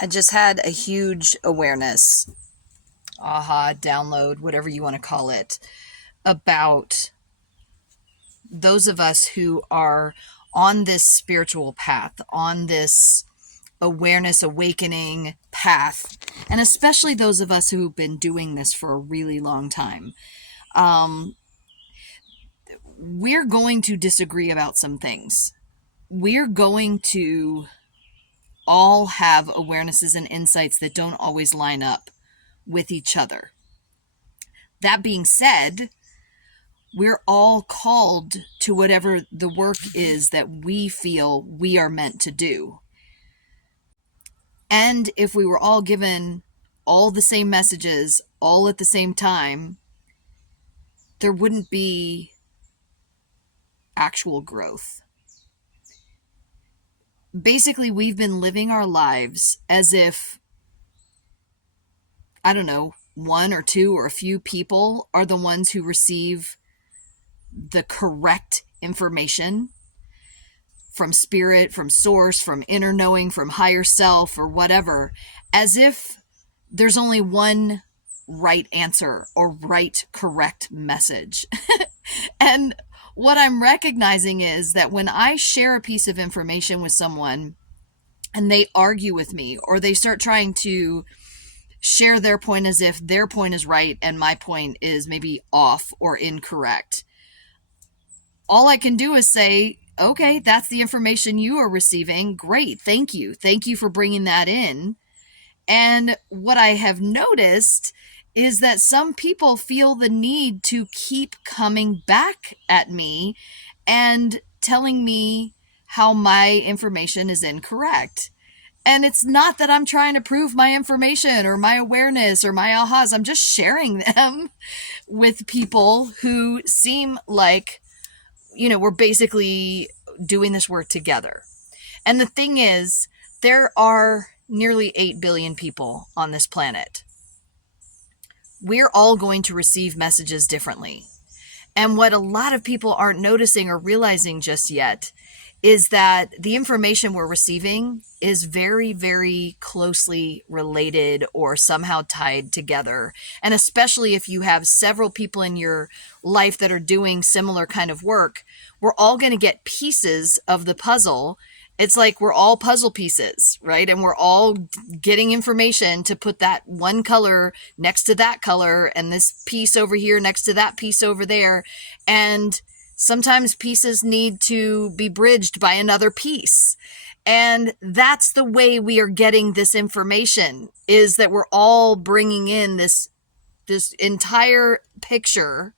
I just had a huge awareness, aha, download, whatever you want to call it, about those of us who are on this spiritual path, on this awareness awakening path, and especially those of us who've been doing this for a really long time. Um, we're going to disagree about some things. We're going to all have awarenesses and insights that don't always line up with each other. That being said, we're all called to whatever the work is that we feel we are meant to do. And if we were all given all the same messages all at the same time, there wouldn't be actual growth. Basically, we've been living our lives as if, I don't know, one or two or a few people are the ones who receive the correct information from spirit, from source, from inner knowing, from higher self, or whatever, as if there's only one right answer or right, correct message. And what I'm recognizing is that when I share a piece of information with someone and they argue with me, or they start trying to share their point as if their point is right and my point is maybe off or incorrect, all I can do is say, okay, that's the information you are receiving. Great. Thank you. Thank you for bringing that in. And what I have noticed is that some people feel the need to keep coming back at me and telling me how my information is incorrect. And it's not that I'm trying to prove my information or my awareness or my ahas. I'm just sharing them with people who seem like, we're basically doing this work together. And the thing is, there are nearly 8 billion people on this planet. We're all going to receive messages differently. And what a lot of people aren't noticing or realizing just yet is that the information we're receiving is very, very closely related or somehow tied together. And especially if you have several people in your life that are doing similar kind of work, we're all going to get pieces of the puzzle. It's like we're all puzzle pieces, right? And we're all getting information to put that one color next to that color and this piece over here next to that piece over there. And sometimes pieces need to be bridged by another piece. And that's the way we are getting this information, is that we're all bringing in this entire picture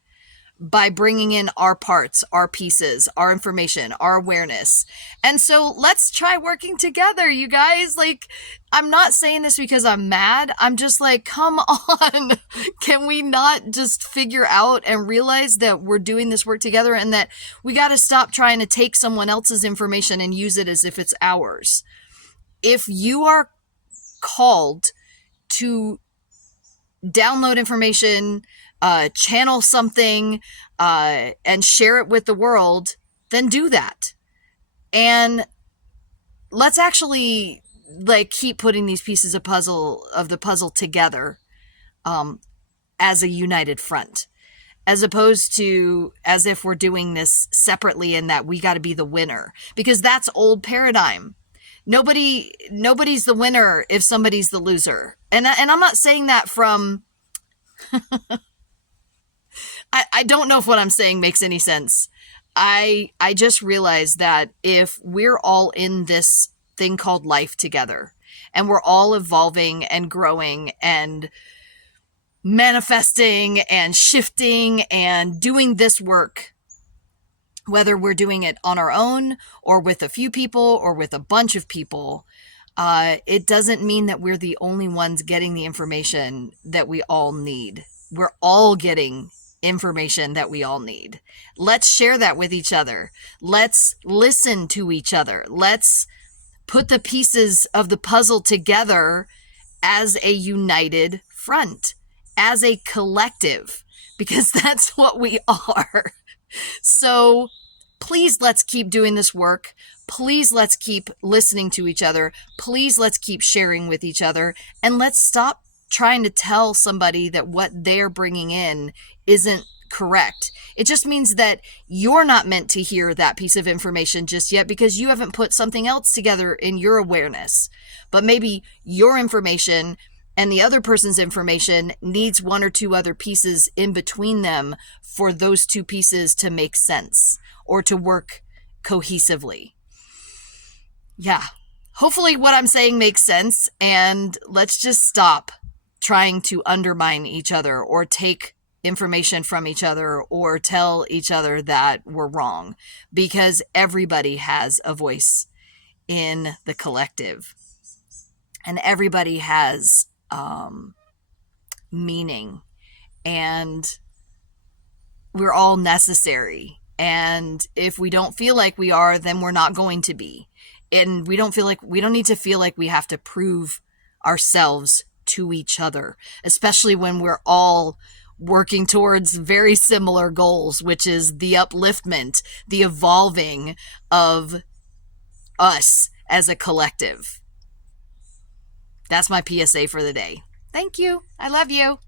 by bringing in our parts, our pieces, our information, our awareness. And so let's try working together, you guys. Like, I'm not saying this because I'm mad. I'm just like, come on. Can we not just figure out and realize that we're doing this work together, and that we got to stop trying to take someone else's information and use it as if it's ours? If you are called to download information, channel something, and share it with the world, then do that. And let's actually keep putting these pieces of the puzzle together, as a united front, as opposed to as if we're doing this separately and that we got to be the winner, because that's old paradigm. Nobody's the winner if somebody's the loser. And I'm not saying that from I don't know if what I'm saying makes any sense. I just realized that if we're all in this thing called life together, and we're all evolving and growing and manifesting and shifting and doing this work, whether we're doing it on our own or with a few people or with a bunch of people, it doesn't mean that we're the only ones getting the information that we all need. We're all getting information that we all need. Let's share that with each other. Let's listen to each other. Let's put the pieces of the puzzle together as a united front, as a collective, because that's what we are. So please, let's keep doing this work. Please, let's keep listening to each other. Please, let's keep sharing with each other. And let's stop trying to tell somebody that what they're bringing in isn't correct. It just means that you're not meant to hear that piece of information just yet because you haven't put something else together in your awareness. But maybe your information and the other person's information needs one or two other pieces in between them for those two pieces to make sense or to work cohesively. Yeah, hopefully what I'm saying makes sense, and let's just stop trying to undermine each other or take information from each other or tell each other that we're wrong, because everybody has a voice in the collective and everybody has meaning, and we're all necessary. And if we don't feel like we are, then we're not going to be. And we don't need to feel like we have to prove ourselves to each other, especially when we're all working towards very similar goals, which is the upliftment, the evolving of us as a collective. That's my PSA for the day. Thank you. I love you.